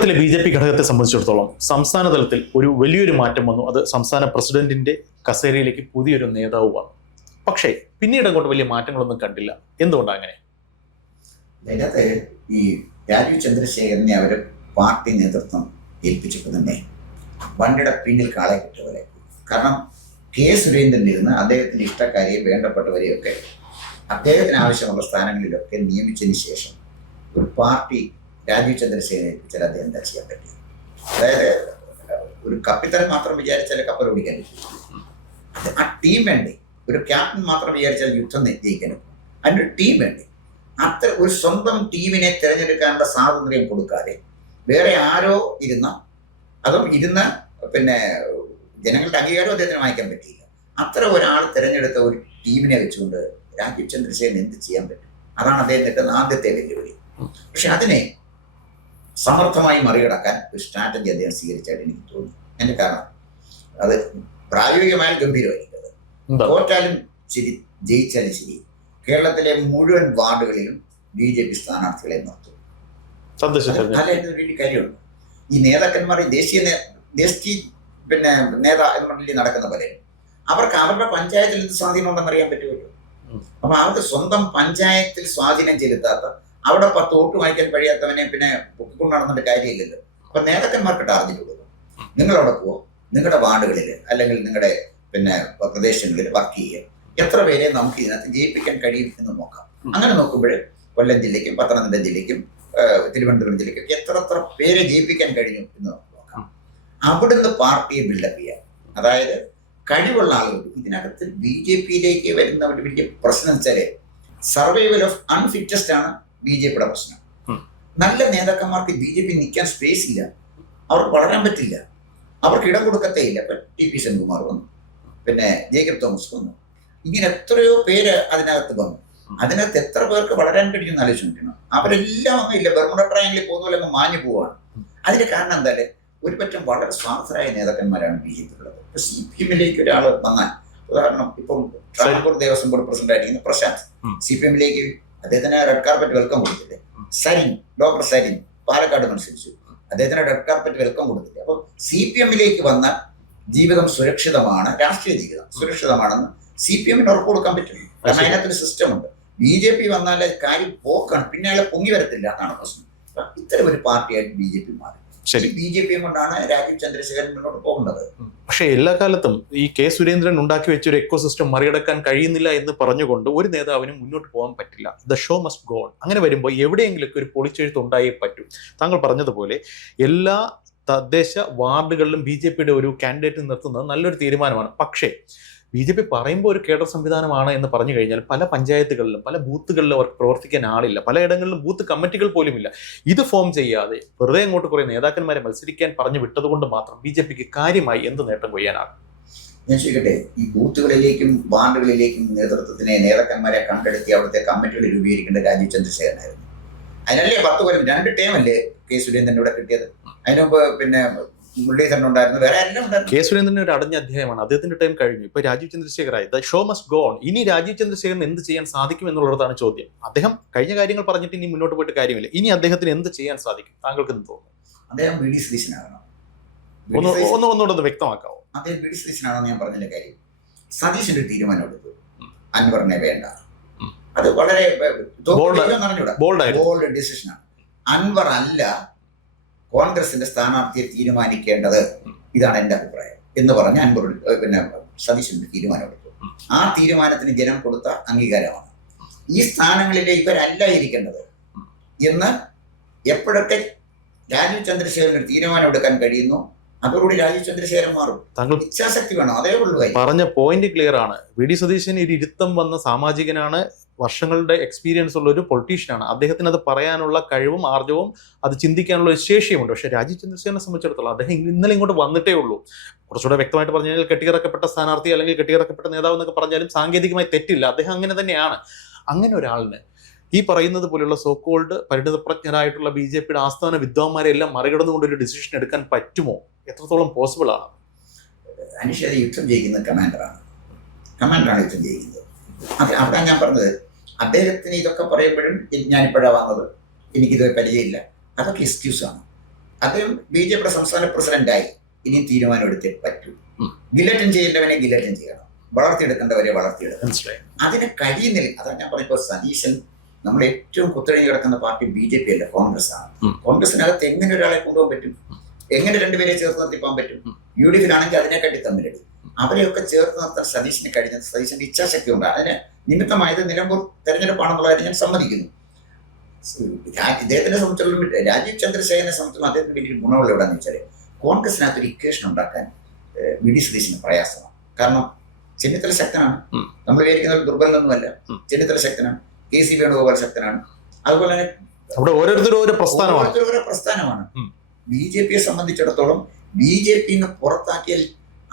കേരളത്തിലെ BJP ഘടകത്തെ സംബന്ധിച്ചിടത്തോളം സംസ്ഥാന തലത്തിൽ ഒരു വലിയൊരു മാറ്റം വന്നു. അത് സംസ്ഥാന പ്രസിഡന്റിന്റെ കസേരയിലേക്ക് പുതിയൊരു നേതാവ് വന്നു. പക്ഷേ പിന്നീട് അങ്ങോട്ട് വലിയ മാറ്റങ്ങളൊന്നും കണ്ടില്ല. എന്തുകൊണ്ടാണ് അങ്ങനെ? അതിനകത്ത് ഈ രാജീവ് ചന്ദ്രശേഖരനെ അവർ പാർട്ടി നേതൃത്വം ഏൽപ്പിച്ചപ്പോൾ തന്നെ വണ്ടിയുടെ പിന്നിൽ കാളെ കിട്ടിയവരെ. കാരണം സുരേന്ദ്രൻ ഇരുന്ന് അദ്ദേഹത്തിന് ഇഷ്ടക്കാരെയും വേണ്ടപ്പെട്ടവരെയൊക്കെ അദ്ദേഹത്തിന് ആവശ്യമുള്ള സ്ഥാനങ്ങളിലൊക്കെ നിയമിച്ചതിന് ശേഷം ഒരു പാർട്ടി രാജീവ് ചന്ദ്രശേഖരനെ ഏൽപ്പിച്ചാൽ അദ്ദേഹം എന്താ ചെയ്യാൻ പറ്റും? അതായത് ഒരു കപ്പിത്തരം മാത്രം വിചാരിച്ചാൽ കപ്പൽ ഓടിക്കാൻ പറ്റും. ആ ടീം വേണ്ടേ? ഒരു ക്യാപ്റ്റൻ മാത്രം വിചാരിച്ചാൽ യുദ്ധം ജയിക്കാനും അതിൻ്റെ ടീം വേണ്ടേ? അത്ര ഒരു സ്വന്തം ടീമിനെ തിരഞ്ഞെടുക്കാനുള്ള സ്വാതന്ത്ര്യം കൊടുക്കാതെ വേറെ ആരോ അതും പിന്നെ ജനങ്ങളുടെ അംഗീകാരം അദ്ദേഹത്തിന് വാങ്ങിക്കാൻ പറ്റിയില്ല. അത്ര ഒരാൾ തിരഞ്ഞെടുത്ത ഒരു ടീമിനെ വെച്ചുകൊണ്ട് രാജീവ് ചന്ദ്രശേഖരൻ എന്ത് ചെയ്യാൻ പറ്റും? അതാണ് അദ്ദേഹത്തിൻ്റെ ആദ്യത്തെ വെല്ലുവിളി. പക്ഷെ അതിനെ സമർത്ഥമായി മറികടക്കാൻ ഒരു സ്ട്രാറ്റജി അദ്ദേഹം സ്വീകരിച്ചായിട്ട് എനിക്ക് തോന്നി. എൻ്റെ കാരണം അത് പ്രായോഗികമായി ഗംഭീരമായിരിക്കുന്നത്. തോറ്റാലും ശരി, ജയിച്ചാലും ശരി, കേരളത്തിലെ മുഴുവൻ വാർഡുകളിലും BJP സ്ഥാനാർത്ഥികളെ നിർത്തും. അതിന് വലിയ കാര്യമുണ്ട്. ഈ നേതാക്കന്മാർ ദേശീയ നേതാമണ്ഡലിൽ നടക്കുന്ന പോലെ അവർക്ക് അവരുടെ പഞ്ചായത്തിൽ എന്ത് സ്വാധീനം ഉണ്ടെന്ന് അറിയാൻ പറ്റുമല്ലോ. അപ്പൊ അവർക്ക് സ്വന്തം പഞ്ചായത്തിൽ സ്വാധീനം ചെലുത്താത്ത, അവിടെ 10 വോട്ട് വാങ്ങിക്കാൻ കഴിയാത്തവനെ പിന്നെ പൊക്കിക്കൊണ്ട് നടന്നിട്ട് കാര്യമില്ലല്ലോ. അപ്പൊ നേതാക്കന്മാർക്ക് ടാർഗറ്റ് കൊടുക്കും. നിങ്ങളവിടെ പോവോ, നിങ്ങളുടെ വാർഡുകളിൽ അല്ലെങ്കിൽ നിങ്ങളുടെ പ്രദേശങ്ങളിൽ വർക്ക് ചെയ്യുക, എത്ര പേരെ നമുക്ക് ഇതിനകത്ത് ജയിപ്പിക്കാൻ കഴിയും എന്ന് നോക്കാം. അങ്ങനെ നോക്കുമ്പോൾ കൊല്ലം ജില്ലയ്ക്കും പത്തനംതിട്ട ജില്ലയ്ക്കും തിരുവനന്തപുരം ജില്ലയ്ക്കും എത്ര പേരെ ജയിപ്പിക്കാൻ കഴിഞ്ഞു എന്ന് നോക്കാം. അവിടുന്ന് പാർട്ടിയെ ബിൽഡപ്പ് ചെയ്യാം. അതായത് കഴിവുള്ള ആളുകൾ ഇതിനകത്ത് BJPയിലേക്ക് വരുന്ന ഒരു വലിയ പ്രശ്നം വെച്ചാൽ സർവൈവൽ ഓഫ് അൺഫിറ്റസ്റ്റ് ആണ് BJPയുടെ പ്രശ്നം. നല്ല നേതാക്കന്മാർക്ക് BJP നിൽക്കാൻ സ്പേസ് ഇല്ല, അവർക്ക് വളരാൻ പറ്റില്ല, അവർക്ക് ഇടം കൊടുക്കത്തേ ഇല്ല. ഇപ്പം TP സെൻകുമാർ വന്നു, ജേക്കബ് തോമസ് വന്നു, ഇങ്ങനെ എത്രയോ പേര് അതിനകത്ത് വന്നു. അതിനകത്ത് എത്ര പേർക്ക് വളരാൻ കഴിയുമെന്ന് ആലോചിക്കണം. അവരെല്ലാം ഒന്നും ഇല്ല, ബർമുഡ ട്രയാങ്കിളിൽ പോകുന്ന പോലെ അങ്ങ് മാഞ്ഞു പോവാണ്. അതിന്റെ കാരണം എന്തായാലും ഒരു പറ്റം വളരെ സ്വാർത്ഥരായ നേതാക്കന്മാരാണ് BJPയിലുള്ളത്. ഇപ്പൊ CPMലേക്ക് ഒരാൾ വന്നാൽ, ഉദാഹരണം ഇപ്പം ട്രാവൻകൂർ ദേവസ്വം ബോർഡ് പ്രസിഡന്റ് ആയിരിക്കുന്ന പ്രശാന്ത് CPMലേക്ക് അദ്ദേഹത്തിന് റെഡ് കാർപ്പറ്റ് വെൽക്കം കൊടുത്തില്ലേ. ഡോക്ടർ സരിൻ പാലക്കാട് മത്സരിച്ചു, അദ്ദേഹത്തിന് റെഡ് കാർപ്പറ്റ് വെൽക്കം കൊടുത്തില്ല. അപ്പം CPMലേക്ക് വന്നാൽ ജീവിതം സുരക്ഷിതമാണ്, രാഷ്ട്രീയ ജീവിതം സുരക്ഷിതമാണെന്ന് CPMന് ഉറപ്പ് കൊടുക്കാൻ പറ്റും. കാരണം അതിനകത്തൊരു സിസ്റ്റം ഉണ്ട്. BJP വന്നാൽ കാര്യം പോക്കാണ്, പിന്നെ അയാളെ പൊങ്ങി വരത്തില്ല എന്നാണ് പ്രശ്നം. ഇത്തരം ഒരു പാർട്ടിയായിട്ട് BJP മാറി. BJP കൊണ്ടാണ് രാജീവ് ചന്ദ്രശേഖരൻ മുന്നോട്ട് പോകുന്നത്. പക്ഷേ എല്ലാ കാലത്തും ഈ സുരേന്ദ്രൻ ഉണ്ടാക്കി വെച്ച ഒരു എക്കോ സിസ്റ്റം മറികടക്കാൻ കഴിയുന്നില്ല എന്ന് പറഞ്ഞുകൊണ്ട് ഒരു നേതാവിനും മുന്നോട്ട് പോകാൻ പറ്റില്ല. The show must go on. അങ്ങനെ വരുമ്പോൾ എവിടെയെങ്കിലും ഒരു പൊളിച്ചെഴുത്ത് ഉണ്ടായേ പറ്റൂ. താങ്കൾ പറഞ്ഞതുപോലെ എല്ലാ തദ്ദേശ വാർഡുകളിലും BJPയുടെ ഒരു കാൻഡിഡേറ്റ് നിർത്തുന്നത് നല്ലൊരു തീരുമാനമാണ്. പക്ഷേ BJP പറയുമ്പോൾ ഒരു കേഡർ സംവിധാനമാണ് എന്ന് പറഞ്ഞു കഴിഞ്ഞാൽ പല പഞ്ചായത്തുകളിലും പല ബൂത്തുകളിലും അവർക്ക് പ്രവർത്തിക്കാൻ ആളില്ല, പലയിടങ്ങളിലും ബൂത്ത് കമ്മിറ്റികൾ പോലും ഇല്ല. ഇത് ഫോം ചെയ്യാതെ വെറുതെ അങ്ങോട്ട് കുറെ നേതാക്കന്മാരെ മത്സരിക്കാൻ പറഞ്ഞു വിട്ടതുകൊണ്ട് മാത്രം BJPക്ക് കാര്യമായി എന്ത് നേട്ടം കൊയ്യാനാകും? ഞാൻ ചോദിക്കട്ടെ, ഈ ബൂത്തുകളിലേക്കും വാർഡുകളിലേക്കും നേതാക്കന്മാരെ കണ്ടെടുത്തി അവിടുത്തെ കമ്മിറ്റികൾ രൂപീകരിക്കേണ്ട രാജീവ് ചന്ദ്രശേഖരനായിരുന്നു. അതിനല്ലേ 10 കൊല്ലം 2 ടേമല്ലേ സുരേന്ദ്രൻ ഇവിടെ കിട്ടിയത്. അതിന് മുമ്പ് മുരളീധരൻ ഉണ്ടായിരുന്നു, വേറെ എല്ലാം ഉണ്ടായിരുന്നു. സുരേന്ദ്രൻ ഒരു അടഞ്ഞ അധ്യായമാണ്, അദ്ദേഹത്തിന്റെ ടൈം കഴിഞ്ഞു. ഇപ്പൊ രാജീവ് ചന്ദ്രശേഖരായി. The show must go on. ഇനി രാജീവ് ചന്ദ്രശേഖരൻ എന്ത് ചെയ്യാൻ സാധിക്കും എന്നുള്ളതാണ് ചോദ്യം. അദ്ദേഹം കഴിഞ്ഞ കാര്യങ്ങൾ പറഞ്ഞിട്ട് ഇനി മുന്നോട്ട് പോയിട്ട് കാര്യമില്ല. ഇനി അദ്ദേഹത്തിന് എന്ത് ചെയ്യാൻ സാധിക്കും? താങ്കൾക്ക് എന്ത് തോന്നുന്നു? അദ്ദേഹം VD സതീശനാകണം. ഒന്നുകൂടെ വ്യക്തമാക്കാവോ? അദ്ദേഹം VD സതീശനാണെന്ന് ഞാൻ പറഞ്ഞതിന്റെ കാര്യം, സതീശന്റെ തീരുമാനം എടുത്തു അൻവറിനെ വേണ്ട. അത് വളരെ ബോൾഡ് ഡിസിഷനാണ്. അൻവർ അല്ല കോൺഗ്രസിന്റെ സ്ഥാനാർത്ഥിയെ തീരുമാനിക്കേണ്ടത്, ഇതാണ് എൻ്റെ അഭിപ്രായം എന്ന് പറഞ്ഞ് സതീശന്റെ തീരുമാനം എടുത്തു. ആ തീരുമാനത്തിന് ജനം കൊടുത്ത അംഗീകാരമാണ്. ഈ സ്ഥാനങ്ങളിലെ ഇവരല്ല ഇരിക്കേണ്ടത് എന്ന് എപ്പോഴൊക്കെ രാജീവ് ചന്ദ്രശേഖരൻ ഒരു തീരുമാനം എടുക്കാൻ കഴിയുന്നു, അതോടുകൂടി രാജീവ് ചന്ദ്രശേഖരൻ മാറും. ഇച്ഛാശക്തി വേണം, അതേ ഉള്ളൂ. പറഞ്ഞ പോയിന്റ് ക്ലിയർ ആണ്. VD സതീശൻ ഒരു ഇരുത്തം വന്ന സാമാജികനാണ്, വർഷങ്ങളുടെ എക്സ്പീരിയൻസ് ഉള്ള ഒരു പൊളിറ്റീഷ്യനാണ്. അദ്ദേഹത്തിന് അത് പറയാനുള്ള കഴിവും ആർജവും അത് ചിന്തിക്കാനുള്ള ഒരു ശേഷിയുമുണ്ട്. പക്ഷേ രാജീവ് ചന്ദ്രശേഖരനെ സംബന്ധിച്ചിടത്തോളം അദ്ദേഹം ഇന്നലെ ഇങ്ങോട്ട് വന്നിട്ടേ ഉള്ളൂ. കുറച്ചുകൂടെ വ്യക്തമായിട്ട് പറഞ്ഞു കഴിഞ്ഞാൽ കെട്ടിയിറക്കപ്പെട്ട സ്ഥാനാർത്ഥി അല്ലെങ്കിൽ കെട്ടിയിറക്കപ്പെട്ട നേതാവ് എന്നൊക്കെ പറഞ്ഞാലും സാങ്കേതികമായി തെറ്റില്ല, അദ്ദേഹം അങ്ങനെ തന്നെയാണ്. അങ്ങനെ ഒരാളിന് ഈ പറയുന്നത് പോലെയുള്ള സോക്കോൾഡ് പരിണിതപ്രജ്ഞരായിട്ടുള്ള BJPയുടെ ആസ്ഥാന വിദ്വാന്മാരെ എല്ലാം മറികടന്നുകൊണ്ടൊരു ഡിസിഷൻ എടുക്കാൻ പറ്റുമോ? എത്രത്തോളം പോസിബിൾ ആണ്? അനുഷേധ യുദ്ധം ചെയ്യുന്നത് കമാൻഡറാണ് യുദ്ധം ചെയ്യുന്നത്. അവിടെ ഞാൻ പറഞ്ഞത്, അദ്ദേഹത്തിന് ഇതൊക്കെ പറയുമ്പോഴും ഞാനിപ്പോഴാണ് വന്നത്, എനിക്കിത് പരിചയമില്ല, അതൊക്കെ എക്സ്ക്യൂസാണ്. അദ്ദേഹം BJPയുടെ സംസ്ഥാന പ്രസിഡന്റായി. ഇനി തീരുമാനം എടുത്തേ പറ്റൂ. ഗില്ലറ്റിൻ ചെയ്യേണ്ടവനെ ഗില്ലറ്റിൻ ചെയ്യണം, വളർത്തിയെടുക്കേണ്ടവരെ വളർത്തിയെടുക്കണം. അതിന് കഴിയുന്നില്ല. അതാണ് ഞാൻ പറഞ്ഞപ്പോൾ സതീശൻ നമ്മൾ ഏറ്റവും കുത്തഴിഞ്ഞ് കിടക്കുന്ന പാർട്ടി BJP അല്ല, കോൺഗ്രസ് ആണ്. കോൺഗ്രസിനകത്ത് എങ്ങനെ ഒരാളെ കൊണ്ടുപോകാൻ പറ്റും? എങ്ങനെ രണ്ടുപേരെ ചേർത്ത് നിർത്തിപ്പോകാൻ പറ്റും? UDFിലാണെങ്കിൽ അതിനെക്കാട്ടി തമ്മിലടി. അവരെയൊക്കെ ചേർത്ത് നിർത്താൻ സതീശന് കഴിഞ്ഞത്. സതീശന്റെ ഇച്ഛാശക്തി ഉണ്ട്. അതിന് നിമിത്തമായത് നിലമ്പൂർ തെരഞ്ഞെടുപ്പാണെന്നുള്ള കാര്യം ഞാൻ സമ്മതിക്കുന്നു. ഇദ്ദേഹത്തിനെ സംബന്ധിച്ചിടത്തോളം, രാജീവ് ചന്ദ്രശേഖരനെ സംബന്ധിച്ചിടത്തോളം അദ്ദേഹത്തിന് വലിയ ഗുണമുള്ള എവിടെയാണെന്ന് വെച്ചാൽ കോൺഗ്രസിനകത്ത് ഒരു ഇക്വേഷൻ ഉണ്ടാക്കാൻ VD സതീശന് പ്രയാസമാണ്. കാരണം ചെന്നിത്തല ശക്തനാണ്, നമ്മൾ വിചാരിക്കുന്ന ദുർബലനൊന്നുമല്ല. ചെന്നിത്തല ശക്തനാണ്, KC വേണുഗോപാൽ ശക്തനാണ്. അതുപോലെ തന്നെ ഓരോ പ്രസ്ഥാനമാണ്. BJPയെ സംബന്ധിച്ചിടത്തോളം BJPന്ന് പുറത്താക്കിയാൽ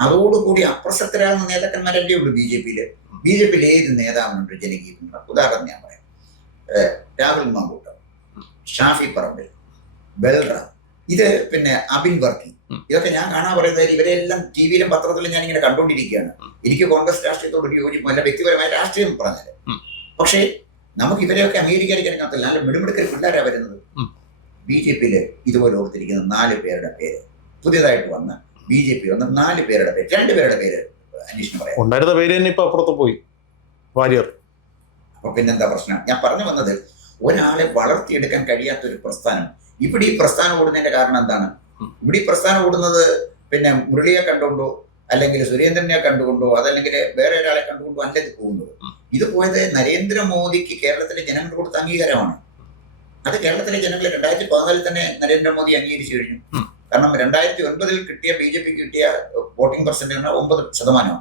അതോടുകൂടി അപ്രസക്തരാകുന്ന നേതാക്കന്മാരല്ലേ ഉള്ളൂ BJPയിൽ. BJPയിൽ ഏത് നേതാവിനുണ്ട് ജനകീയത? ഉദാഹരണം ഞാൻ പറയാം. രാഹുൽ മാങ്കൂട്ടം, ഷാഫി പറമ്പിൽ, ബൽറാം, ഇത് പിന്നെ അബിൻ വർക്കി, ഇതൊക്കെ ഞാൻ കാണാൻ പറയുന്നത് ഇവരെല്ലാം TV-യിലും പത്രത്തിലും ഞാൻ ഇങ്ങനെ കണ്ടുകൊണ്ടിരിക്കുകയാണ്. എനിക്ക് കോൺഗ്രസ് രാഷ്ട്രീയത്തോട് യോജിപ്പല്ല, വ്യക്തിപരമായ രാഷ്ട്രീയം പറഞ്ഞാൽ. പക്ഷേ നമുക്ക് ഇവരെയൊക്കെ അംഗീകരിക്കാൻ കഴിയത്തില്ല. നല്ല മിടുമിടുക്കൽ പിള്ളേരാ വരുന്നത്. BJPയിൽ ഇതുപോലെ ഓർത്തിരിക്കുന്ന 4 പേരുടെ പേര്, പുതിയതായിട്ട് വന്ന BJP വന്ന 4 പേരുടെ പേര്, 2 പേരുടെ പേര് അന്വേഷണം പറയാം. ഉണ്ടായിരുന്ന പേര് തന്നെ ഇപ്പൊ അപ്പുറത്ത് പോയി, വാര്യർ. അപ്പൊ പിന്നെന്താ പ്രശ്നം? ഞാൻ പറഞ്ഞു വന്നത്, ഒരാളെ വളർത്തിയെടുക്കാൻ കഴിയാത്ത ഒരു പ്രസ്ഥാനം. ഇവിടെ ഈ പ്രസ്ഥാനം ഓടുന്നതിന്റെ കാരണം എന്താണ്? ഇവിടെ ഈ പ്രസ്ഥാനം ഓടുന്നത് പിന്നെ മുരളിയെ കണ്ടുകൊണ്ടോ അല്ലെങ്കിൽ സുരേന്ദ്രനെ കണ്ടുകൊണ്ടോ അതല്ലെങ്കിൽ വേറെ ഒരാളെ കണ്ടുകൊണ്ടോ അല്ല ഇത് പോകുന്നത്. ഇത് പോയത് നരേന്ദ്രമോദിക്ക് കേരളത്തിലെ ജനങ്ങൾ കൊടുത്ത അംഗീകാരമാണ്. അത് കേരളത്തിലെ ജനങ്ങൾ 2014 തന്നെ നരേന്ദ്രമോദി അംഗീകരിച്ചു കഴിഞ്ഞു. കാരണം 2009 കിട്ടിയ BJP കിട്ടിയ വോട്ടിംഗ് പെർസെന്റേജ് 9%.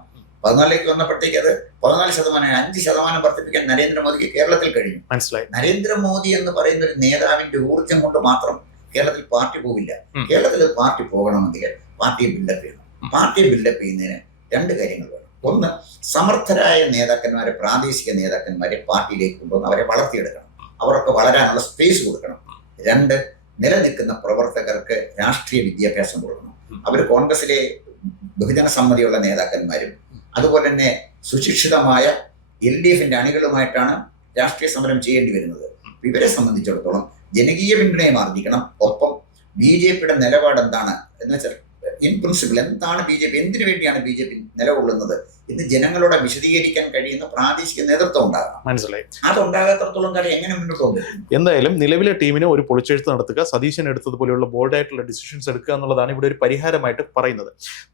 14ലേക്ക് വന്നപ്പോഴത്തേക്ക് അത് 14%, 5% വർദ്ധിപ്പിക്കാൻ നരേന്ദ്രമോദിക്ക് കേരളത്തിൽ കഴിഞ്ഞു. മനസ്സിലായി. നരേന്ദ്രമോദി എന്ന് പറയുന്ന ഒരു നേതാവിന്റെ ഊർജ്ജം കൊണ്ട് മാത്രം കേരളത്തിൽ പാർട്ടി പോകില്ല. കേരളത്തിൽ പാർട്ടി പോകണമെങ്കിൽ പാർട്ടിയെ ബിൽഡപ്പ് ചെയ്യണം. പാർട്ടിയെ ബിൽഡപ്പ് ചെയ്യുന്നതിന് 2 കാര്യങ്ങൾ വേണം. ഒന്ന്, സമർത്ഥരായ നേതാക്കന്മാരെ, പ്രാദേശിക നേതാക്കന്മാരെ പാർട്ടിയിലേക്ക് കൊണ്ടുവന്ന് അവരെ വളർത്തിയെടുക്കണം. അവർക്ക് വളരാനുള്ള സ്പേസ് കൊടുക്കണം. 2, നിലനിൽക്കുന്ന പ്രവർത്തകർക്ക് രാഷ്ട്രീയ വിദ്യാഭ്യാസം കൊടുക്കണം. അവർ കോൺഗ്രസിലെ ബഹുജന സമ്മതിയുള്ള നേതാക്കന്മാരും അതുപോലെ തന്നെ സുശിക്ഷിതമായ LDFിന്റെ അണികളുമായിട്ടാണ് രാഷ്ട്രീയ സമരം ചെയ്യേണ്ടി വരുന്നത്. ഇവരെ സംബന്ധിച്ചിടത്തോളം ജനകീയ പിന്തുണയും ആർജിക്കണം. ഒപ്പം BJPയുടെ നിലപാട് എന്താണ് എന്ന് വെച്ചാൽ, ഇൻ പ്രിൻസിപ്പിൾ എന്താണ് BJP, എന്തിനു വേണ്ടിയാണ് BJP നിലകൊള്ളുന്നത് എന്ന് ജനങ്ങളോട് വിശദീകരിക്കാൻ കഴിയുന്ന പ്രാദേശിക നേതൃത്വം ഉണ്ടാകണം. മനസ്സിലായി. അതുണ്ടാകാത്തടത്തോളം കാര്യം എങ്ങനെ മുന്നോട്ട് പോകും? എന്തായാലും നിലവിലെ ടീമിന് ഒരു പൊളിച്ചെഴുത്ത് നടത്തുക, സതീശൻ എടുത്തതുപോലെയുള്ള ബോൾഡായിട്ടുള്ള ഡിസിഷൻസ് എടുക്കുക എന്നുള്ളതാണ് ഇവിടെ ഒരു പരിഹാരമായിട്ട് പറയുന്നത്.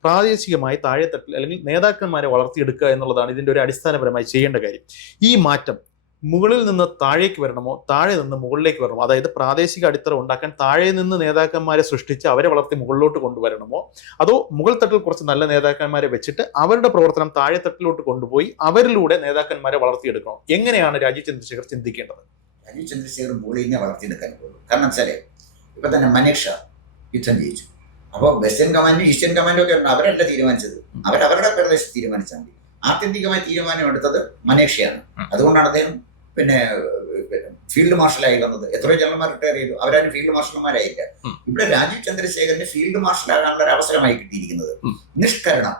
പ്രാദേശികമായി താഴെത്തട്ടിൽ അല്ലെങ്കിൽ നേതാക്കന്മാരെ വളർത്തിയെടുക്കുക എന്നുള്ളതാണ് ഇതിന്റെ ഒരു അടിസ്ഥാനപരമായി ചെയ്യേണ്ട കാര്യം. ഈ മാറ്റം മുകളിൽ നിന്ന് താഴേക്ക് വരണമോ താഴെ നിന്ന് മുകളിലേക്ക് വരണമോ? അതായത് പ്രാദേശിക അടിത്തറ ഉണ്ടാക്കാൻ താഴെ നിന്ന് നേതാക്കന്മാരെ സൃഷ്ടിച്ച് അവരെ വളർത്തി മുകളിലോട്ട് കൊണ്ടുവരണമോ, അതോ മുകൾ തട്ടിൽ കുറച്ച് നല്ല നേതാക്കന്മാരെ വെച്ചിട്ട് അവരുടെ പ്രവർത്തനം താഴെത്തട്ടിലോട്ട് കൊണ്ടുപോയി അവരിലൂടെ നേതാക്കന്മാരെ വളർത്തിയെടുക്കണോ? എങ്ങനെയാണ് രാജീവ് ചന്ദ്രശേഖർ ചിന്തിക്കേണ്ടത്? രാജീവ് ചന്ദ്രശേഖർ ബോളിനെ വളർത്തിയെടുക്കാൻ പോകും. കാരണം വെച്ചാല് ഇപ്പൊ തന്നെ മനീഷ യുദ്ധം ജയിച്ചു. അപ്പോൾ വെസ്റ്റേൺ കമാൻഡും ഈസ്റ്റേൺ കമാൻഡും ഒക്കെ അവരല്ല തീരുമാനിച്ചത്, അവരവരുടെ പ്രദേശത്ത് തീരുമാനിച്ചാൽ മതി. ആത്യന്തികമായി തീരുമാനം എടുത്തത് മനീഷയാണ്. അതുകൊണ്ടാണ് അദ്ദേഹം പിന്നെ ഫീൽഡ് മാർഷലായി വന്നത്. എത്രയോ ജനറൽമാർ റിട്ടയർ ചെയ്തു, അവരാരും ഫീൽഡ് മാർഷൽമാരായില്ല. ഇവിടെ രാജീവ് ചന്ദ്രശേഖരന് ഫീൽഡ് മാർഷലാകാനുള്ള ഒരു അവസരമായി കിട്ടിയിരിക്കുന്നത്. നിഷ്കരണം,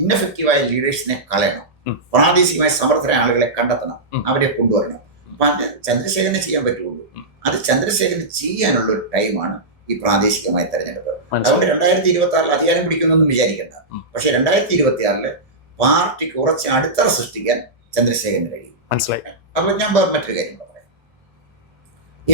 ഇൻഎഫക്റ്റീവായ ലീഡേഴ്സിനെ കളയണം, പ്രാദേശികമായി സമർത്ഥരായ ആളുകളെ കണ്ടെത്തണം, അവരെ കൊണ്ടുവരണം. അപ്പൊ അത് ചന്ദ്രശേഖരനെ ചെയ്യാൻ പറ്റുള്ളൂ. അത് ചന്ദ്രശേഖരന് ചെയ്യാനുള്ള ഒരു ടൈമാണ് ഈ പ്രാദേശികമായ തെരഞ്ഞെടുപ്പ്. അതുകൊണ്ട് 2026 അധികാരം പിടിക്കുന്നൊന്നും വിചാരിക്കണ്ട. പക്ഷെ 2026 പാർട്ടിക്ക് കുറച്ച് അടിത്തറ സൃഷ്ടിക്കാൻ ചന്ദ്രശേഖരന് കഴിയും. മനസ്സിലായി. അപ്പൊ ഞാൻ മറ്റൊരു കാര്യം പറയാം.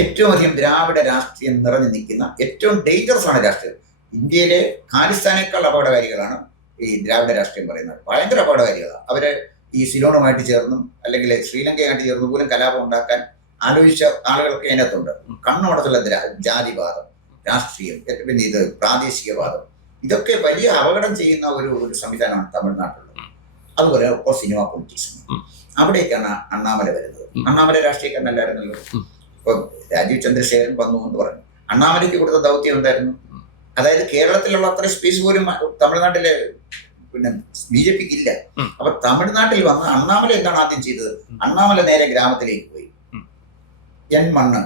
ഏറ്റവും അധികം ദ്രാവിഡ രാഷ്ട്രീയം നിറഞ്ഞു നിൽക്കുന്ന ഏറ്റവും ഡേഞ്ചറസ് ആണ് രാഷ്ട്രീയം. ഇന്ത്യയിലെ ഖാലിസ്ഥാനേക്കാൾ അപകടകാരികളാണ് ഈ ദ്രാവിഡ രാഷ്ട്രീയം പറയുന്നത്. ഭയങ്കര അപകടകാരികളാണ്. അവര് ഈ സിലോണുമായിട്ട് ചേർന്നും അല്ലെങ്കിൽ ശ്രീലങ്കയുമായിട്ട് ചേർന്നും പോലും കലാപം ഉണ്ടാക്കാൻ ആലോചിച്ച ആളുകളൊക്കെ അതിനകത്തുണ്ട്. കണ്ണോടത്തുള്ള ജാതിവാദം, രാഷ്ട്രീയം, പിന്നെ ഇത് പ്രാദേശികവാദം, ഇതൊക്കെ വലിയ അപകടം ചെയ്യുന്ന ഒരു സംവിധാനമാണ് തമിഴ്നാട്ടിലുള്ളത്. അതുപോലെ ഇപ്പോൾ സിനിമ പൊളിറ്റിക്സ്, അവിടേക്കാണ് അണ്ണാമല വരുന്നത്. അണ്ണാമല രാഷ്ട്രീയക്കാരനല്ലായിരുന്നല്ലോ. ഇപ്പൊ രാജീവ് ചന്ദ്രശേഖരൻ വന്നു എന്ന് പറഞ്ഞു. അണ്ണാമലയ്ക്ക് കൊടുത്ത ദൗത്യം എന്തായിരുന്നു? അതായത് കേരളത്തിലുള്ള അത്ര സ്പേസ് പോലും തമിഴ്നാട്ടിലെ പിന്നെ BJPക്ക് ഇല്ല. അപ്പൊ തമിഴ്നാട്ടിൽ വന്ന് അണ്ണാമല എന്താണ് ആദ്യം ചെയ്തത്? അണ്ണാമല നേരെ ഗ്രാമത്തിലേക്ക് പോയി. എൻ മണ്ണ്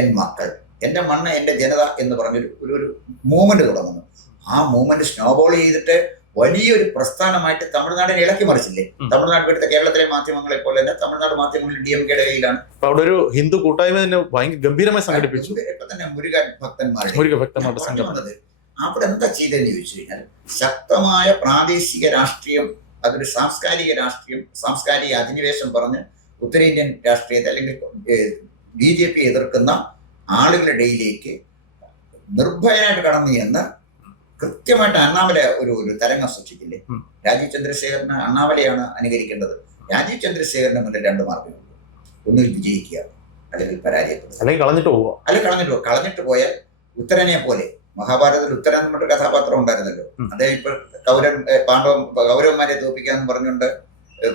എൻ മക്കൾ, എന്റെ മണ്ണ് എന്റെ ജനത എന്ന് പറഞ്ഞൊരു ഒരു മൂവ്മെന്റ് തുടങ്ങുന്നു. ആ മൂവ്മെന്റ് സ്നോബോൾ ചെയ്തിട്ട് വലിയൊരു പ്രസ്ഥാനമായിട്ട് തമിഴ്നാടിനെ ഇളക്കി മറിച്ചില്ലേ. തമിഴ്നാട് എടുത്ത കേരളത്തിലെ മാധ്യമങ്ങളെ പോലെ തന്നെ തമിഴ്നാട് മാധ്യമങ്ങളിൽ DMK-യുടെ കയ്യിലാണ്. അപ്പൊ അവിടെ ഒരു ഹിന്ദു കൂട്ടായ്മ തന്നെ ഭയങ്കര ഗംഭീരമായി സംഘടിപ്പിച്ചു. ഇപ്പൊ തന്നെ മുരുകൻ ഭക്തന്മാരുടെ സംഘം വന്നത് അവിടെ എന്താ ചെയ്തതെന്ന് ചോദിച്ചു കഴിഞ്ഞാൽ, ശക്തമായ പ്രാദേശിക രാഷ്ട്രീയം, അതൊരു സാംസ്കാരിക അധിനിവേശം പറഞ്ഞ് ഉത്തരേന്ത്യൻ രാഷ്ട്രീയത്തെ അല്ലെങ്കിൽ BJP എതിർക്കുന്ന ആളുകളുടെ ഇടയിലേക്ക് നിർഭയനായിട്ട് കടന്നു ചെന്ന് കൃത്യമായിട്ട് അണ്ണാമല ഒരു തരംഗം സൃഷ്ടിച്ചില്ലേ. രാജീവ് ചന്ദ്രശേഖരന് അണ്ണാമലയാണ് അനുകരിക്കേണ്ടത്. രാജീവ് ചന്ദ്രശേഖരന് മുന്നിൽ 2 മാർഗങ്ങളുണ്ട്. ഒന്നിൽ വിജയിക്കുക, അല്ലെങ്കിൽ പരാജയപ്പെടുക, അല്ലെങ്കിൽ കളഞ്ഞിട്ട് പോയാൽ ഉത്തരനെ പോലെ. മഹാഭാരതത്തിൽ ഉത്തരൻ എന്നൊരു കഥാപാത്രം ഉണ്ടായിരുന്നല്ലോ. അദ്ദേഹം ഇപ്പൊ കൗരവന്മാരെ തോപ്പിക്കാന്ന് പറഞ്ഞുകൊണ്ട്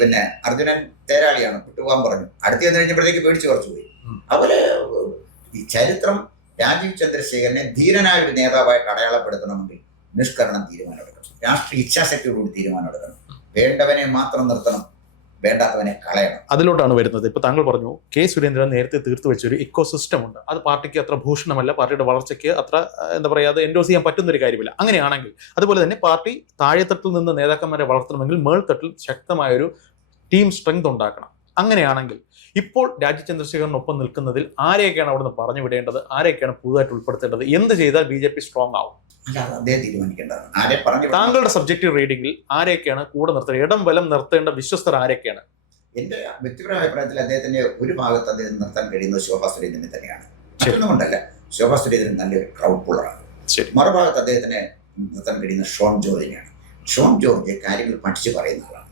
പിന്നെ അർജുനൻ തേരാളിയാണ്, വിട്ടുപോകാൻ പറഞ്ഞു. അടുത്ത് ചെന്ന് കഴിഞ്ഞപ്പോഴത്തേക്ക് പേടിച്ച് കുറച്ചു പോയി. അതുപോലെ ഈ ചരിത്രം രാജീവ് ചന്ദ്രശേഖരനെ ധീരനായ ഒരു നേതാവായിട്ട് അടയാളപ്പെടുത്തണമെങ്കിൽ നിഷ്കരണം തീരുമാനമെടുക്കണം. രാഷ്ട്രീയ ഇച്ഛാശക്തിയോടുകൂടി തീരുമാനമെടുക്കണം. വേണ്ടവനെ മാത്രം നിർത്തണം, വേണ്ടാത്തവനെ കളയണം. അതിലോട്ടാണ് വരുന്നത്. ഇപ്പൊ താങ്കൾ പറഞ്ഞു സുരേന്ദ്രൻ നേരത്തെ തീർത്തു വെച്ചൊരു ഇക്കോ സിസ്റ്റം ഉണ്ട്. അത് പാർട്ടിക്ക് അത്ര ഭൂഷണമല്ല, പാർട്ടിയുടെ വളർച്ചയ്ക്ക് അത്ര എന്താ പറയുക, അത് എൻഡോസ് ചെയ്യാൻ പറ്റുന്ന ഒരു കാര്യമില്ല. അങ്ങനെയാണെങ്കിൽ അതുപോലെ തന്നെ പാർട്ടി താഴെത്തട്ടിൽ നിന്ന് നേതാക്കന്മാരെ വളർത്തണമെങ്കിൽ മേൾത്തട്ടിൽ ശക്തമായൊരു ടീം സ്ട്രെങ്ത് ഉണ്ടാക്കണം. അങ്ങനെയാണെങ്കിൽ ഇപ്പോൾ രാജീവ് ചന്ദ്രശേഖരനൊപ്പം നിൽക്കുന്നതിൽ ആരെയൊക്കെയാണ് അവിടുന്ന് പറഞ്ഞു വിടേണ്ടത്, ആരെയൊക്കെയാണ് പുതുതായിട്ട് ഉൾപ്പെടുത്തേണ്ടത്, എന്ത് ചെയ്താൽ BJP സ്ട്രോങ് ആവും? താങ്കളുടെ സബ്ജക്റ്റീവ് റീഡിംഗിൽ ആരെയൊക്കെയാണ് കൂടെ നിർത്തേണ്ടത്, ഇടം വലം നിർത്തേണ്ട വിശ്വസ്തർ ആരൊക്കെയാണ്? എന്റെ വ്യക്തിപരമായ അഭിപ്രായത്തിൽ അദ്ദേഹത്തിന്റെ ഒരു ഭാഗത്ത് അദ്ദേഹം നിർത്താൻ കഴിയുന്നത് ശോഭാ സുരേന്ദ്രനെ തന്നെയാണ്. മറ്റൊന്നുകൊണ്ടല്ല, ശോഭാ സുരേന്ദ്രൻ നല്ലൊരു ക്രൗഡ് പുള്ളറാണ്. മറുഭാഗത്ത് അദ്ദേഹത്തിന് നിർത്താൻ കഴിയുന്ന ഷോൺ ജോർജിനെയാണ്. ഷോൺ ജോർജ് കാര്യങ്ങൾ പഠിച്ചു പറയുന്ന ആളാണ്,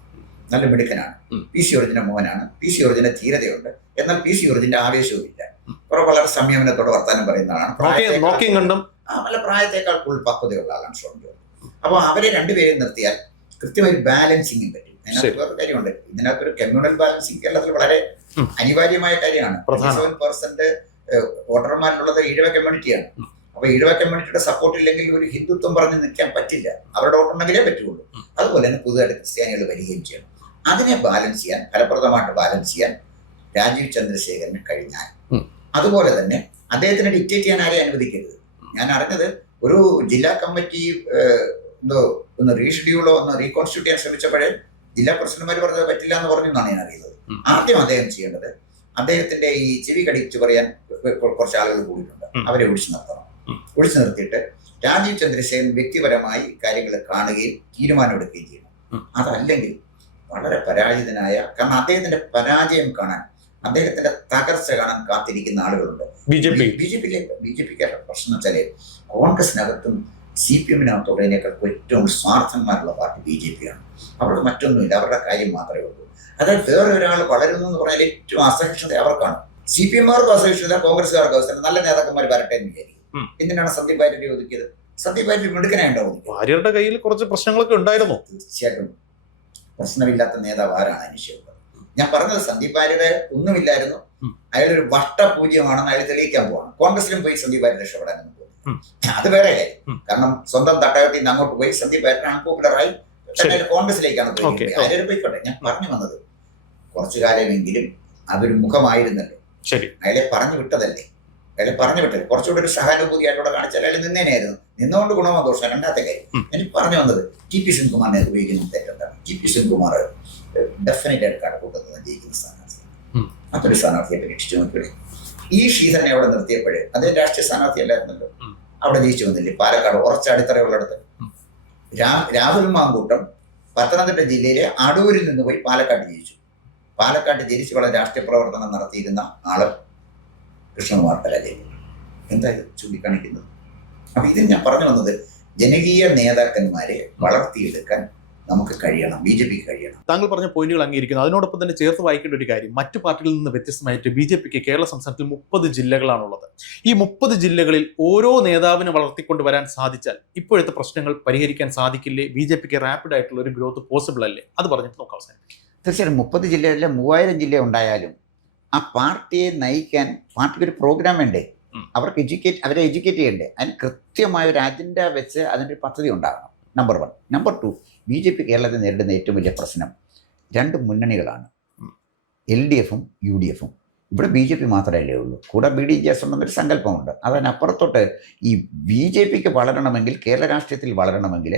നല്ല മിടുക്കനാണ്. PC ജോർജിന്റെ മോനാണ്. PC ജോർജിന്റെ ധീരതയുണ്ട്, എന്നാൽ PC ജോർജിന്റെ ആവേശവും ഇല്ല. വളരെ സംയമനത്തോടെ വർത്താനം പറയുന്ന ആളാണ്. നല്ല പ്രായത്തേക്കാൾ കൂടുതൽ പക്വതയുള്ള ആളാണ് ഷോൺ ജോർജ്. അപ്പോൾ അവരെ രണ്ടുപേരെയും നിർത്തിയാൽ കൃത്യമായി ബാലൻസിംഗും പറ്റും. അതിനകത്ത് വേറെ കാര്യമുണ്ട്. ഇതിനകത്തൊരു കമ്മ്യൂണൽ ബാലൻസിംഗ് കേരളത്തിൽ വളരെ അനിവാര്യമായ കാര്യമാണ്. 7% വോട്ടർമാരിലുള്ളത് ഈഴവ കമ്മ്യൂണിറ്റിയാണ്. അപ്പൊ ഈഴവ കമ്മ്യൂണിറ്റിയുടെ സപ്പോർട്ട് ഇല്ലെങ്കിൽ ഒരു ഹിന്ദുത്വം പറഞ്ഞ് നിൽക്കാൻ പറ്റില്ല. അവരുടെ വോട്ടുണ്ടെങ്കിലേ പറ്റുള്ളൂ. അതുപോലെ തന്നെ പുതുതായിട്ട് ക്രിസ്ത്യാനികൾ വരികയും ചെയ്യണം. അതിനെ ബാലൻസ് ചെയ്യാൻ, ഫലപ്രദമായിട്ട് ബാലൻസ് ചെയ്യാൻ രാജീവ് ചന്ദ്രശേഖരന് കഴിഞ്ഞാൽ, അതുപോലെ തന്നെ അദ്ദേഹത്തിന് ഡിക്റ്റേറ്റ് ചെയ്യാൻ ആരെയും അനുവദിക്കരുത്. ഞാൻ അറിഞ്ഞത് ഒരു ജില്ലാ കമ്മിറ്റി ഒന്ന് റീഷെഡ്യൂളോ ഒന്ന് റീകോൺസ്റ്റിറ്റ്യൂട്ട് ചെയ്യാൻ ശ്രമിച്ചപ്പോഴേ ജില്ലാ പ്രസിഡന്റുമാർ പറഞ്ഞത് പറ്റില്ല എന്ന് പറഞ്ഞു എന്നാണ് ഞാൻ അറിയുന്നത്. ആദ്യം അദ്ദേഹം ചെയ്യേണ്ടത്, അദ്ദേഹത്തിന്റെ ഈ ചെവി കടിച്ചു പറയാൻ കുറച്ച് ആളുകൾ കൂടിയിട്ടുണ്ട്, അവരെ ഒഴിച്ചു നിർത്തണം. ഒഴിച്ചു നിർത്തിയിട്ട് രാജീവ് ചന്ദ്രശേഖരൻ വ്യക്തിപരമായി കാര്യങ്ങൾ കാണുകയും തീരുമാനമെടുക്കുകയും ചെയ്യണം. അതല്ലെങ്കിൽ വളരെ പരാജിതനായ, കാരണം അദ്ദേഹത്തിന്റെ പരാജയം കാണാൻ, അദ്ദേഹത്തിന്റെ തകർച്ച കാണാൻ കാത്തിരിക്കുന്ന ആളുകളുണ്ട്. BJPക്കാരുടെ പ്രശ്നം വെച്ചാല് കോൺഗ്രസിനകത്തും CPM-നകത്തുള്ളതിനേക്കാൾ ഏറ്റവും സ്വാർത്ഥന്മാരുള്ള പാർട്ടി BJP ആണ്. അവർക്ക് മറ്റൊന്നുമില്ല, അവരുടെ കാര്യം മാത്രമേ ഉള്ളൂ. അതായത് വേറെ ഒരാൾ വളരുന്നു എന്ന് പറഞ്ഞാൽ ഏറ്റവും അസഹിഷ്ണുത അവർക്കാണ്. CPM-മാർക്കും അസഹിഷ്ണുത, കോൺഗ്രസ്സുകാർക്ക് അവസരം, നല്ല നേതാക്കന്മാർ വരട്ടെ എന്ന് വിചാരിക്കും. എന്തിനാണ് സന്ദീപ് വാര്യരെ ഒതുക്കിയത്? സന്ദീപ് വാര്യർ മിടുക്കനായി ഉണ്ടാവും. വാര്യരുടെ കയ്യിൽ കുറച്ച് പ്രശ്നങ്ങളൊക്കെ ഉണ്ടായിരുന്നു. തീർച്ചയായിട്ടും പ്രശ്നമില്ലാത്ത നേതാവ് ആരാണ് അന്വേഷിച്ചത്? ഞാൻ പറഞ്ഞത് സന്ദീപ് വാര്യരെ ഒന്നുമില്ലായിരുന്നു, അയാളൊരു വട്ടപൂജ്യമാണെന്ന് അയാൾ തെളിയിക്കാൻ പോവാണ്. കോൺഗ്രസിലും പോയി സന്ദീപ് വാര്യർ രക്ഷപ്പെടാനൊന്നും പോകുന്നു. അത് വേറെ കാര്യം. കാരണം സ്വന്തം തട്ടകത്തിൽ നിന്ന് അങ്ങോട്ട് പോയി സന്ദീപ് വാര്യർ അൺപോപ്പുലറായി കോൺഗ്രസിലേക്കാണ് പോയി. ആര്യർ പോയിക്കോട്ടെ. ഞാൻ പറഞ്ഞു വന്നത് കുറച്ചു കാലമെങ്കിലും അതൊരു മുഖമായിരുന്നല്ലോ. അയാളെ പറഞ്ഞു വിട്ടതല്ലേ, കുറച്ചുകൂടെ ഒരു സഹാനുഭൂതി ആയിട്ടോടെ കാണിച്ചാൽ അയാൾ നിന്നേനായിരുന്നു. നിന്നുകൊണ്ട് ഗുണമോ ദോഷം രണ്ടാമത്തെ കാര്യം. എനിക്ക് പറഞ്ഞു വന്നത് TP സെൻകുമാറിനെ ഉപയോഗിക്കുന്ന തെറ്റെന്താണ്? TP സെൻകുമാർ ഡെഫിനറ്റ് ആയിട്ട് കടക്കൂട്ടത്തിൽ ജയിക്കുന്ന സ്ഥാനാർത്ഥിയാണ്. മറ്റൊരു സ്ഥാനാർത്ഥിയെ പരീക്ഷിച്ചു നോക്കിയത് ഈ ശ്രീധരനെ അവിടെ നിർത്തിയപ്പോഴേ അദ്ദേഹം രാഷ്ട്രീയ സ്ഥാനാർത്ഥി അല്ലായിരുന്നല്ലോ, അവിടെ ജയിച്ചു വന്നില്ലേ? പാലക്കാട് ഉറച്ച അടിത്തറയുള്ളിടത്ത്. രാഹുൽ മാങ്കൂട്ടം പത്തനംതിട്ട ജില്ലയിലെ അടൂരിൽ നിന്ന് പോയി പാലക്കാട് ജയിച്ചു. പാലക്കാട് ജനിച്ച് വളരെ രാഷ്ട്രീയ പ്രവർത്തനം നടത്തിയിരുന്ന ആള് കൃഷ്ണകുമാർ പരാജയപ്പെട്ടു. എന്താ ഇത് ചൂണ്ടിക്കാണിക്കുന്നത്? അപ്പൊ ഇതിൽ ഞാൻ പറഞ്ഞു വന്നത്, ജനകീയ നേതാക്കന്മാരെ വളർത്തിയെടുക്കാൻ നമുക്ക് കഴിയണം, BJPക്ക് കഴിയണം. താങ്കൾ പറഞ്ഞ പോയിന്റുകൾ അംഗീകരിക്കുന്നു. അതിനോടൊപ്പം തന്നെ ചേർത്ത് വായിക്കേണ്ട ഒരു കാര്യം, മറ്റു പാർട്ടികളിൽ നിന്ന് വ്യത്യസ്തമായിട്ട് BJPക്ക് കേരള സംസ്ഥാനത്തിൽ 30 ജില്ലകളാണുള്ളത്. ഈ 30 ജില്ലകളിൽ ഓരോ നേതാവിനെ വളർത്തിക്കൊണ്ടുവരാൻ സാധിച്ചാൽ ഇപ്പോഴത്തെ പ്രശ്നങ്ങൾ പരിഹരിക്കാൻ സാധിക്കില്ലേ? BJPക്ക് റാപ്പിഡ് ആയിട്ടുള്ള ഒരു ഗ്രോത്ത് പോസിബിൾ അല്ലേ? അത് പറഞ്ഞിട്ട് നമുക്ക് അവസാനിപ്പിക്കാം. തീർച്ചയായും 30 ജില്ലയിലെ 3000 ജില്ല ഉണ്ടായാലും ആ പാർട്ടിയെ നയിക്കാൻ പാർട്ടിക്ക് ഒരു പ്രോഗ്രാം വേണ്ടേ? അവരെ എഡ്യൂക്കേറ്റ് ചെയ്യണ്ടേ? അതിന് കൃത്യമായ ഒരു അജണ്ട വെച്ച് അതിൻ്റെ ഒരു പദ്ധതി ഉണ്ടാകണം. നമ്പർ 1. നമ്പർ 2, BJP കേരളത്തിൽ നേരിടുന്ന ഏറ്റവും വലിയ പ്രശ്നം 2 മുന്നണികളാണ്, LDFും UDFും. ഇവിടെ BJP മാത്രമല്ലേ ഉള്ളൂ, കൂടെ BDJS ഉണ്ടെന്നൊരു സങ്കല്പമുണ്ട്. അതിനപ്പുറത്തോട്ട് ഈ BJPക്ക് വളരണമെങ്കിൽ, കേരള രാഷ്ട്രീയത്തിൽ വളരണമെങ്കിൽ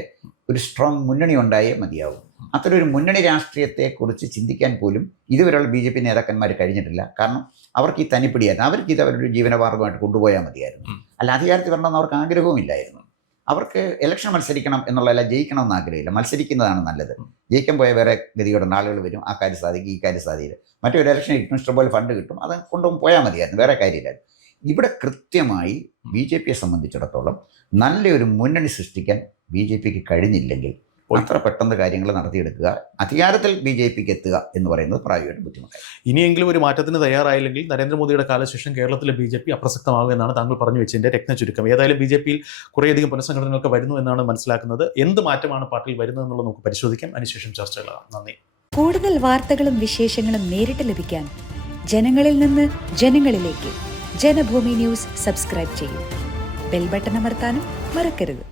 ഒരു സ്ട്രോങ് മുന്നണി ഉണ്ടായേ മതിയാവും. അത്തരൊരു മുന്നണി രാഷ്ട്രീയത്തെക്കുറിച്ച് ചിന്തിക്കാൻ പോലും ഇതുവരെയുള്ള BJP നേതാക്കന്മാർ കഴിഞ്ഞിട്ടില്ല. കാരണം അവർക്ക് ഈ തനിപ്പിടിയായിരുന്നു. അവർക്ക് ഇത് അവരുടെ ജീവനമാർഗമായിട്ട് കൊണ്ടുപോയാൽ മതിയായിരുന്നു. അല്ല അധികാരത്തിൽ വരണമെന്ന് അവർക്ക് ആഗ്രഹവും ഇല്ലായിരുന്നു. അവർക്ക് ഇലക്ഷൻ മത്സരിക്കണം എന്നുള്ളതല്ല, ജയിക്കണം എന്ന് ആഗ്രഹമില്ല. മത്സരിക്കുന്നതാണ് നല്ലത്. ജയിക്കാൻ പോയ വേറെ ഗതികളുണ്ട്, ആളുകൾ വരും, ആ കാര്യം സാധിക്കും, ഈ കാര്യം സാധിക്കില്ല. മറ്റൊരു ഇലക്ഷൻ കിട്ടും, ഇഷ്ടംപോലെ ഫണ്ട് കിട്ടും, അത് കൊണ്ടുപോയി പോയാൽ മതിയായിരുന്നു, വേറെ കാര്യമില്ലായിരുന്നു. ഇവിടെ കൃത്യമായി BJPയെ സംബന്ധിച്ചിടത്തോളം നല്ലൊരു മുന്നണി സൃഷ്ടിക്കാൻ BJPക്ക് കഴിഞ്ഞില്ലെങ്കിൽ അത്ര പെട്ടെന്ന് കാര്യങ്ങൾ നടത്തിയെടുക്കുക, അധികാരത്തിൽ BJPക്ക് എത്തുക എന്ന് പറയുന്നത് പ്രായോഗികമായിട്ട് ബുദ്ധിമുട്ടായി. ഇനിയെങ്കിലും ഒരു മാറ്റത്തിന് തയ്യാറായില്ലെങ്കിൽ നരേന്ദ്രമോദിയുടെ കാലശേഷം കേരളത്തിലെ BJP അപ്രസക്തമാകും എന്നാണ് താങ്കൾ പറഞ്ഞു വെച്ചതിന്റെ രത്ന ചുരുക്കം. ഏതായാലും BJPയിൽ കുറേയധികം പുനഃസംഘടനകളൊക്കെ വരുന്നു എന്നാണ് മനസ്സിലാക്കുന്നത്. എന്ത് മാറ്റമാണ് പാർട്ടിയിൽ വരുന്നത് എന്നുള്ളത് നമുക്ക് പരിശോധിക്കാം. അതിനുശേഷം ചർച്ചകളാണ്. നന്ദി. കൂടുതൽ വാർത്തകളും വിശേഷങ്ങളും നേരിട്ട് ലഭിക്കാൻ ജനങ്ങളിൽ നിന്ന് ജനങ്ങളിലേക്ക് ജനഭൂമി ന്യൂസ് സബ്സ്ക്രൈബ് ചെയ്യൂ. ബെൽ ബട്ടൺ അമർത്താനും മറക്കരുത്.